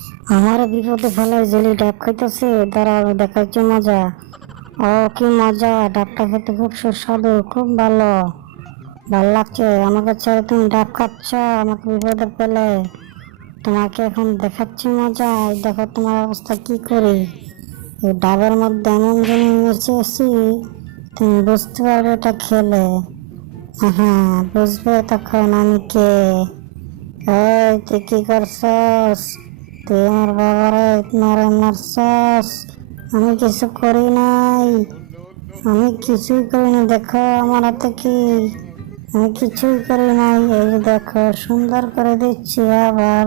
আমার বিপদে ফেলায় জেলি ডাব খাইতেছে, দাঁড়া আমি দেখাচ্ছি মজা। ও কি মজা, ডাবটা খেতে খুব সুস্বাদু, খুব ভালো, ভালো লাগছে। আমাকে ছেড়ে তুমি ডাব খাচ্ছ আমাকে বিপদে ফেলে। তোমাকে এখন দেখাচ্ছি মজা, এই দেখো তোমার অবস্থা কি করি। এই ডাবের মধ্যে এমন জিনিস মিশিয়েছি, তুমি বুঝতে পারবে এটা খেলে। হ্যাঁ, বুঝবে তখন আমি কে। এই তুই কি করছস? তুই আমার বাবারে মারে মারছস? আমি কিছু করি নাই, আমি কিছুই করিনি। দেখো আমার হাতে কি, আমি কিছুই করি নাই। এই যে দেখো সুন্দর করে দিচ্ছি, আবার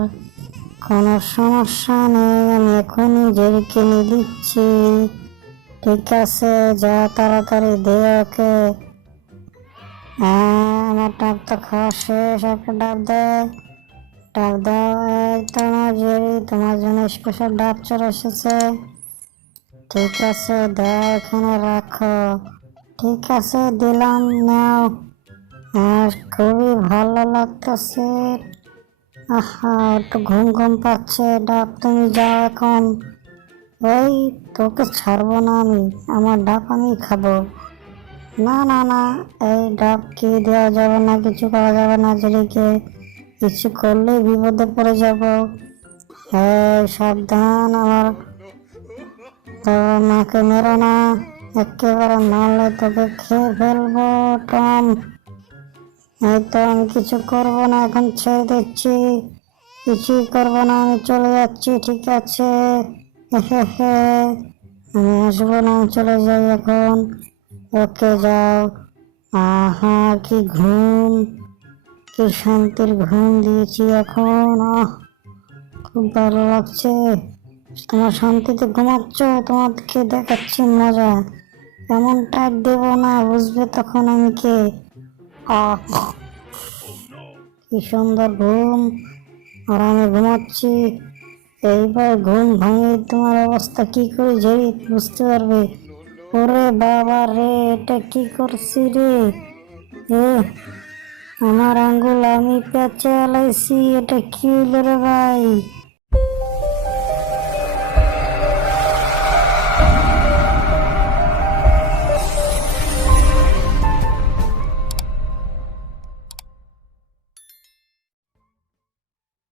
কোনো সমস্যা নেই। আমি এখনই জেরি কিনে দিচ্ছি। ঠিক আছে, যা তাড়াতাড়ি দে ওকে। হ্যাঁ, আমার ডাব তো খাওয়া শেষ, একটা ডাব দে, ডাব দাও। এই তোমার জেরি, তোমার জন্য স্পেশাল ডাব চলে এসেছে। ঠিক আছে, দাও এখানে রাখো। ঠিক আছে, দিলাম, নাও। আর খুবই ভালো লাগতেছে। আহা, একটু ঘুম ঘুম পাচ্ছে। ডাব তুমি যাও এখন। এই তোকে ছাড়বো না আমি, আমার ডাব আমি খাবো। না না না, এই ডাব কি দেওয়া যাবে না, কিছু করা যাবে না জেরিকে। কিছু করলে বিপদে পড়ে যাব। হ্যাঁ সাবধান, আমার তো মাকে মেরো না, একেবারে মারলে তোকে খেয়ে ফেলবো টম। এই তো আমি কিছু করবো না, এখন ছেড়ে দিচ্ছি, কিছুই করবো না, আমি চলে যাচ্ছি। ঠিক আছে, হে হে, আমি আসবো না, আমি চলে যাই এখন। ওকে যাও। আহা কি ঘুম, কি শান্তির ঘুম দিয়েছি এখন। খুব ভালো লাগছে। তোমার শান্তিতে ঘুমাচ্ছ, তোমাকে দেখাচ্ছি মজা। এমন টাইট দেব না, বুঝবে তখন আমি কে। আহ, কি সুন্দর ঘুম, আর আমি ঘুমাচ্ছি। এইবার ঘুম ভাঙে তোমার অবস্থা কি করে ঝেড়ে বুঝতে পারবে। ওরে বাবা রে, এটা কি করছি রে। এ আমার আঙ্গুল আমি পেঁচে আলাইছি, এটা কি হইল রে ভাই।